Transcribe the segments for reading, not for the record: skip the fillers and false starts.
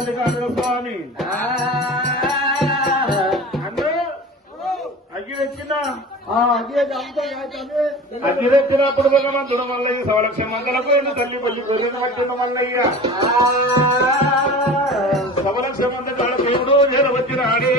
తల్లి కాదు స్వామి అన్ను అగ్గి తెచ్చినా అగ్గి తెచ్చినప్పుడు భగవంతుడు మల్లయ్య సవలక్ష మందలకు ఎన్ని తల్లి పల్లి గొర్రెను పట్టిన మల్లయ్య సవలక్ష మంద కాడ దేవుడు చేరవచ్చినాడే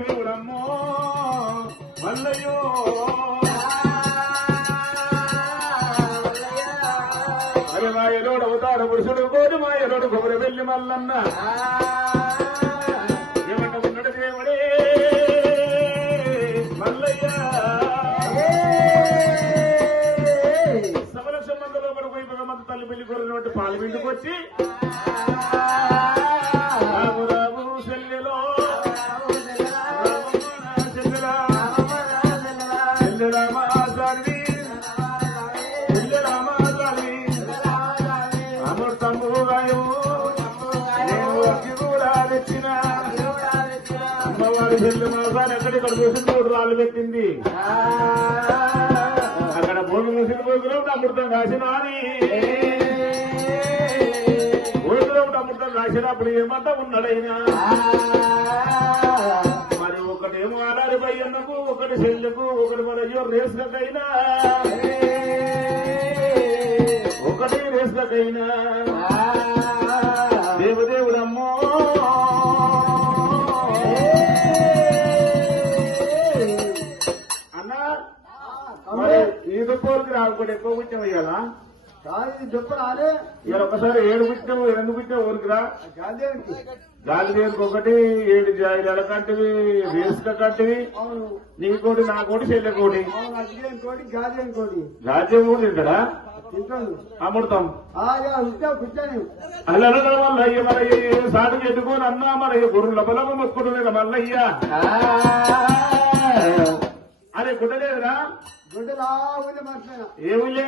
దేవుడమ్మో మల్లయ్యో అరే మా ఎరోడు అవతార పురుషుడు కోడి మా ఎరోడు కొబ్బరి వెళ్ళి మల్లన్న ఏమంట ఉన్నాడు దేవుడే మల్లయ్య సవలక్ష మందలో పడిపోయి భగవంత తల్లి పెళ్లి కోరినటువంటి పాలు విందుకు వచ్చి అమ్మవారి చెల్లి మాసాన్ని ఎక్కడిక్కడ చూసి 3 రాళ్ళు పెట్టింది అక్కడ భూమి ముసిన భోగిలో అమృతం రాసినాని భోగిలో అమృతం రాసినప్పుడు ఏమంతా ఉన్నాడైనా మరి ఒకటేమో ఆడారి పయ్యన్నకు ఒకటి చెల్లెకు ఒకటి మన అయ్యో రేసుకైనా ఒకటి రేసుకైనా దేవదేవుడమ్మో ఈదు కోరికి రాకుండా ఎక్కువ పుట్టినావు ఇవాళ చెప్పు రాలే ఇవాళ ఒకసారి 7 పుట్టినావు 2 పుట్టినావు ఊరికి రా గాలి దేవునికి ఒకటి 7 జాయిల కంటివి రేసుక కంటివి నీకోటి నాకోటి చెల్లెకోటి గాజేం కూడా తింటాడా అమృతం అల్లర మల్లయ్య మన సాటు చెట్టుకొని అన్నా మన గుర్రుల బలమ మొక్కుడు మల్లయ్య అరే గుడ్డలేదురా ఏములే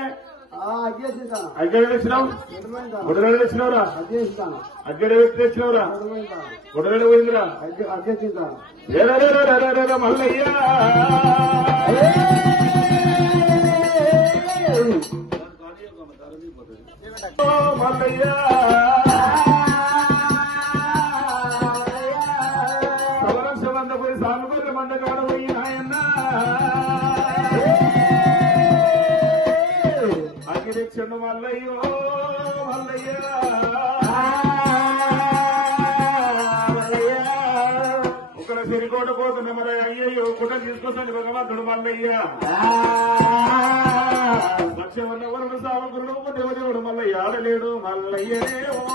అగ్గడ తెచ్చినావు గుడ్డలేడు తెచ్చినవురా అగ్గడ తెచ్చినవురా గుడ్డలేడు పోయిందిరా మల్లయ్య మల్లయ్య సవలక్ష మంద పోయి సాగుగొర్రె మంద కాడ పోయి నాయన్న అగిరెక్షను మల్లయ్యో మల్లయ్య ఒకడ సిరికోట పోతున్న మరి అయ్యయ్యో కుట తీసుకొస్తాను భగవంతుడు మల్లయ్య లక్ష్మణవరుడు సావకురుడు దేవదేవుడు మల్లయ్య ఆడలేడు మల్లయ్యనేమో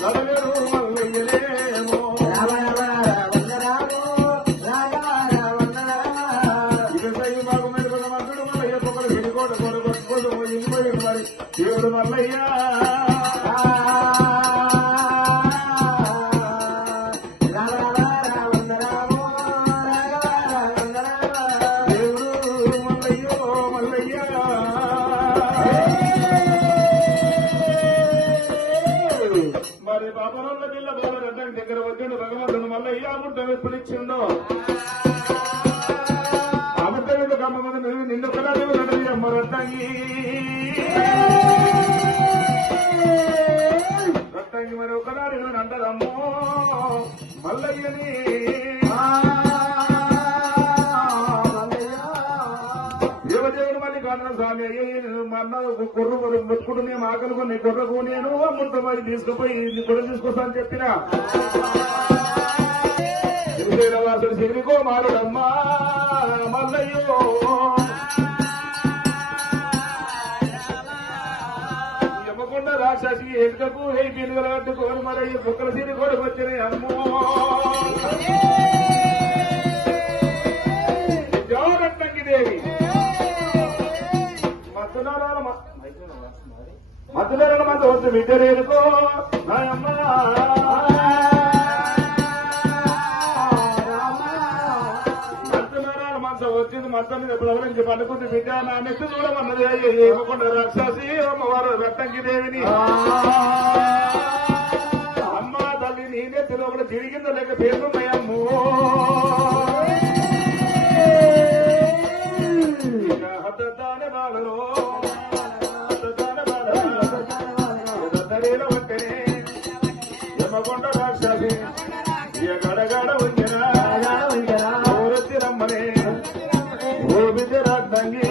చదలేడు మల్లయ్యనేమో దేవుడు మల్లయ్య దేవుడు మల్లయ్యో మల్లయ్య మరి బాబరోళ్ళ జిల్లా బాబరెడ్డి దగ్గర వచ్చాడు భగవంతుడు మల్లయ్య అమృతం ఎప్పుడు ఇచ్చిండో అమృతం కమ్మ నిన్ను కదా దేవుడు అమ్మరొట్టంగి రొట్టంగి మరి ఒకనాడు అంటదమ్మో మల్లయ్యని దేవదేవుడు మళ్ళీ కారణం స్వామి అయ్యి అన్న కొర్రు మొత్తుకుంటూ నేను ఆకలికో నీ కొర్రకు నేను అమృతమై తీసుకుపోయి నీ కొర్ర తీసుకొస్తా అని చెప్పినా వాసుడు శివునికో మారుడమ్మా మల్లయ్యో యమకొండ రాక్షసి ఎదుకకు హెయిటీలుగలగట్టుకోని మరి కుక్కల సిరి కొడుకు వచ్చినాయి అమ్మో జోరట్టంగి దేవి మత్తునారాయణ మంద వద్దు బిడ్డరేనుకో నాయమ్మ వచ్చింది మొత్తం మీద ప్రవరించి పలుకుంది బిడ్డ నా నెత్తి చూడమన్నది ఏమకుండా రాక్షసి అమ్మవారు రట్టంకి దేవిని అమ్మ తల్లి నీ నెత్తిలో కూడా తిరిగిందో లేక పేరున్నాయమ్మో హద్దానే బాలలో హద్దానే బాల వేల వట్టనే యమకొండ రాక్షసి గడగడ ఉంచిన ఊరొచ్చి రమ్మనే ఓ విద్య రాజ్ఞంగి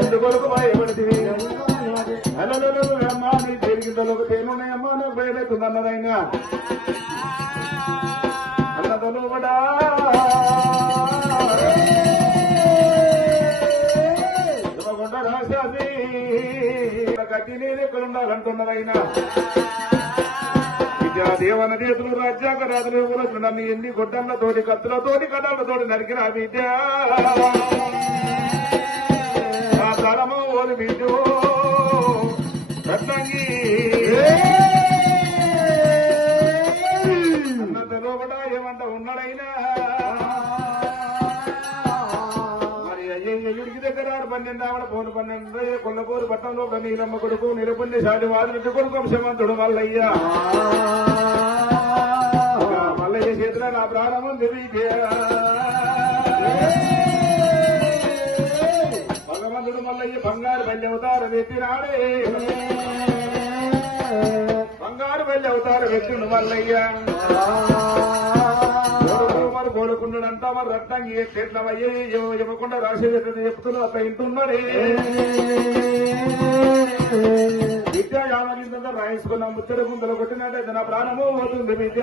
ఎందుకొరకు భయపడితివి అలలు అమ్మా నీ జరిగిందలోకి తేనున్నాయమ్మా నాకు భయమవుతుంది అన్నదైనా అన్నదలు కూడా యమకొండ రాక్షసి కట్టి నేను ఎక్కడ ఉండాలంటున్నదైనా దేవన దేశులు రాజ్యాంగ రాజులు ఎవరు నన్ను ఎన్ని గొడ్డళ్లతోటి కత్తులతోటి కడాలతోటి నరికిన విద్య నా తలము ఓని బిడ్డు రత్నంగి అన్నంతలో కూడా ఏమంట ఉన్నాడైనా మరి అయ్యుడికి దగ్గర 12 ఆవిడ 12 కొల్లపూరు పట్టణంలో ఒక నీలమ్మ కొడుకు నిరపల్లి సాటి వాదులకి కొడుకు వంశమంతుడు మల్లయ్య మల్లయ్య చేతుల నా ప్రారంభం తెలియకే భగవంతుడు మల్లయ్య బంగారు బల్లి అవతారం ఎత్తినాడే బంగారు బల్లి అవతారం ఎత్తిండు మల్లయ్య మరి కోలుకుంటాడంతా మరి రత్నంగి చెట్లమయ్యో ఇవ్వకుండా రాసేది చెప్తున్నా అట్లా ఇంటున్నాడే విద్య యావగిందంతా రాయించుకున్నా ముచ్చట గుంతలు కొట్టినట్టయితే నా ప్రాణము పోతుంది విద్య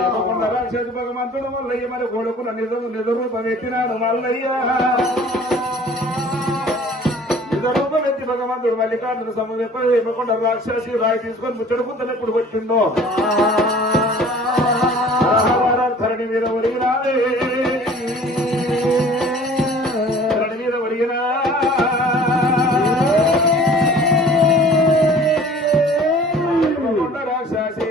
ఇవ్వకుండా రాసేది భగవంతుడు మల్లయ్య మరి కోలుకున్న నిజ రూపం ఎత్తినాడు మల్లయ్య నిజ రూపం ఎత్తి భగవంతుడు మల్లికార్జున సమయం ఇవ్వకుండా రాక్షసి రాయి తీసుకొని ముచ్చట గుంతలు ఎప్పుడు కొట్టిందో ధరణి మీద ఒరిగినాడే ధరణి మీద ఒరిగినా రాక్షసి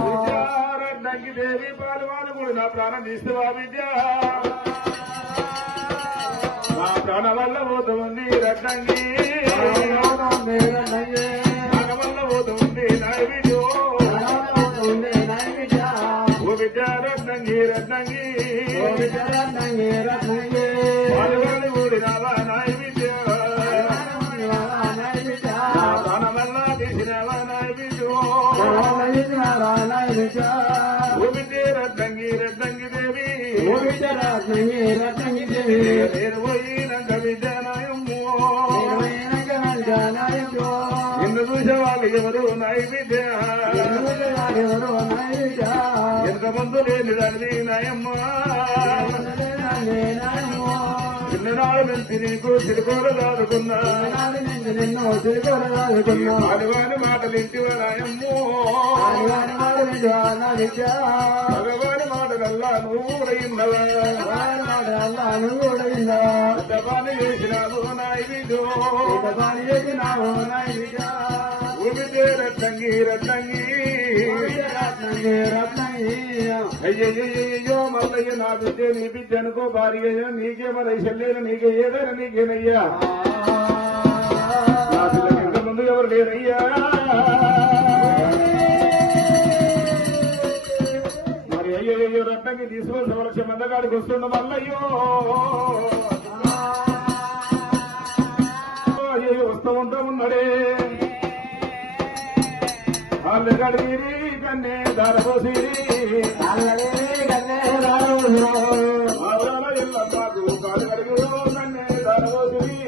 విద్యారణ్యంకి దేవి పాలువాలు కూడా నా ప్రాణం తీస్తువా విద్య నా ప్రాణం వల్ల పోతుంది రత్నంగి వల్ల పోతుంది నైవిద్యో ఓ విద్య రత్నంగి రత్నంగి పాలువాలు ఊడినావా నైవిద్య ప్రాణం వల్ల తీసినవా నైవిద్యో ఓ విద్య రత్నంగి రత్నంగి దేవి నేను పోయినంక విద్యానాయమ్మో నిన్ను చూసే వాళ్ళు ఎవరు నైవిద్య ఎంతమంది లేని దానిది నాయమ్మ చిన్ననాడు నుంచి నీకు చిరుకోలు దాదుకున్నా భగవాని మాటలు ఇంటివా నాయమ్మో భగవాని మాటలల్లా నువ్వు కూడా ఇన్నవా జపాని చేసినావు నైవిద్యో ఉమిదే రత్నంగి రత్నంగి అయ్యయ్యో మల్లయ్య నా బిడ్డ నీ బిడ్డ అనుకో భార్య నీకేమన్నా చెల్లేను నీకే ఏదైనా నీకేనయ్యా నా పిల్లకి ఇంత ముందు ఎవరు లేరయ్యా మరి అయ్యయ్యో రత్నంగి తీసుకొని సంరక్ష మందగాడికి వస్తుండ మల్లయ్యో అయ్యో వస్తూ ఉంటా ఉన్నాడే అల్లగడిగిరి కన్నే దారపోసిరి ఎల్లమ్మకు కాలు గడిగిరో కన్నే దారపోసిరి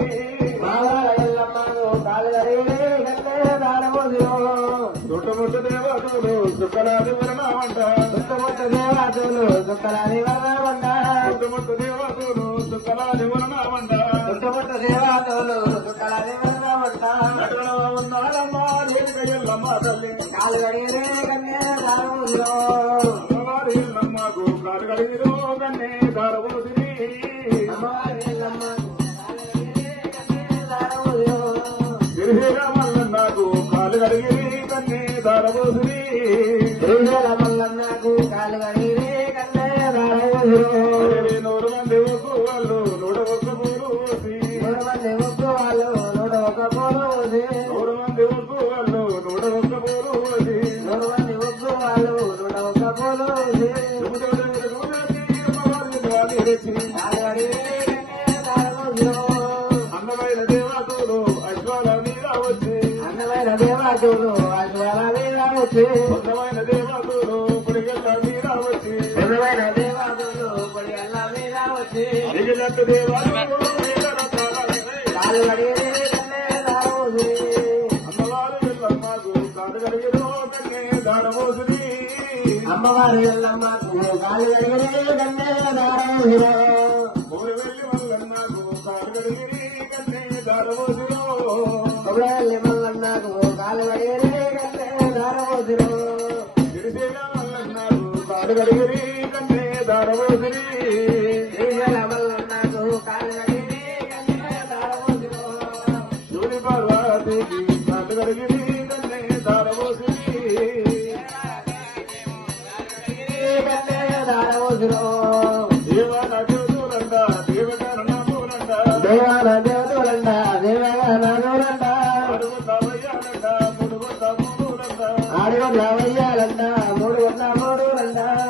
చుట్టముట్ట దేవతలు సుక్కలాది వరణమంట చుట్టముట్ట దేవతలు సుక్కలాది వరణమంట చుట్టముట్ట దేవతలు సుక్కలాది వరణమంట చుట్టముట్ట దేవతలు సుక్కలాది వరణమంట ఉన్నాడమ్మా ఎల్లమ్మ తల్లి కాలు గడిగిరే కన్నే దారపోసిరో ఎల్లమ్మకు కాలు గడిగిరో కన్నే దారపోసిరి మల్లన్నకు కాలు గడిగిరి కన్నే దారపోసిరి మల్లన్నకు కాలు గడిగిరి కన్నే దారపోసిరి 100 మంది ఒక్కు వాళ్ళు 101 పూలు పోసి 100 మంది ఒక్కు వాళ్ళు 101 పూలు పోసి 100 మంది ఒక్కు వాళ్ళు 101 పూలు పోసి 100 మంది ఒక్కు వాళ్ళు 101 పూలు పోసి తెచ్చి అందమైన దేవాదులు అశ్వాల మీద వచ్చి అందమైన దేవాదులు అశ్వాల మీద వచ్చి అందమైన దేవాదులు పుడిగల్ల మీద వచ్చి అందమైన దేవాదులు పొడిగల్ల మీద వచ్చి దిగజట్టు దేవాదులు కాలు అడిగే కన్నే దారమోసి అమ్మవారు ఎల్లమ్మకు కాదు కలిగిరో కన్నే దారమోసుని అమ్మవారి ఎల్లమ్మకు కాలు అడిగే కన్నే దారమోసిరో ఊరు వెళ్ళి మల్లన్నకు కాదు కలిగిరి కన్నే దారమోసులో కొబ్బరి మల్లన్నకు కాలు అడిగే కన్నే దారమోసిరో గిరిశేల మల్లన్నకు కాదు కలిగిరి కన్నే దారమోసుని శ్రీశైల మల్లన్నకు కాలు అడిగే కన్నే దారమోసిరో శివుని పార్వతికి కాదు కలిగిరి కన్నే దారమోసుని కన్నే దారమోసిరో దేవాల దేవతులంట దేవకరణములంట దేవాల దేవతలంట దేవగానంట అడుగుతావయ్యాలంట ముడుగుతా మూడులంట ఆడుగొండ వయ్యాలంట 3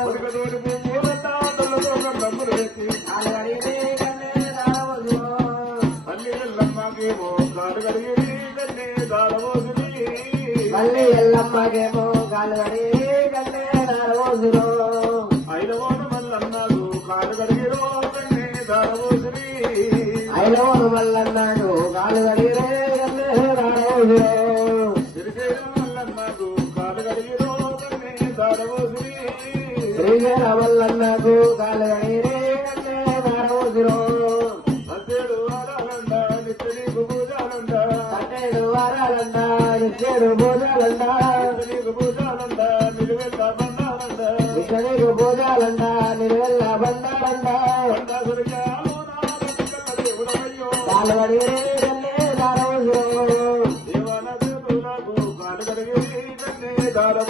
ఉడకదోడి పువ్వులంట తొల్లతో కన్నమ్ములు వేసి కాలు అడిగే కన్నే దారమోసిరో అల్లి ఎల్లమ్మకేమో కాడు కలిగిరి కన్నే దారమోసుని మళ్ళీ ఎల్లమ్మకేమో కాలు అడిగే కన్నే దారమోసిరో ఐదవోడు మల్లన్నకు కాడు కలిగిరో కన్నే దారమోసుని ఐలవోను మల్లన్నాడు కాలు అడిగే కన్నే దారమోసిరో గిరిశేల మల్లన్నకు కాడు కలిగిరో కన్నే దారమోసుని శ్రీశైల మల్లన్నకు కాలు అడిగే కన్నే దారమోసిరో అత్తేడు వారాలంట నిత్య నీకు పూజాలంట 7 వారాలంట 7 భోజాలంట నీకు పూజాలంట నిలువెల్ల బండాలంట నీకు భోజాలంట నిలువెల్ల బండాలంట బండాసురికాలో నా దేవుడయ్యో కాలు అడిగే కన్నే దారమోసిరో దేవాల దేవులకు కాడు కలిగిరి కన్నే దారమో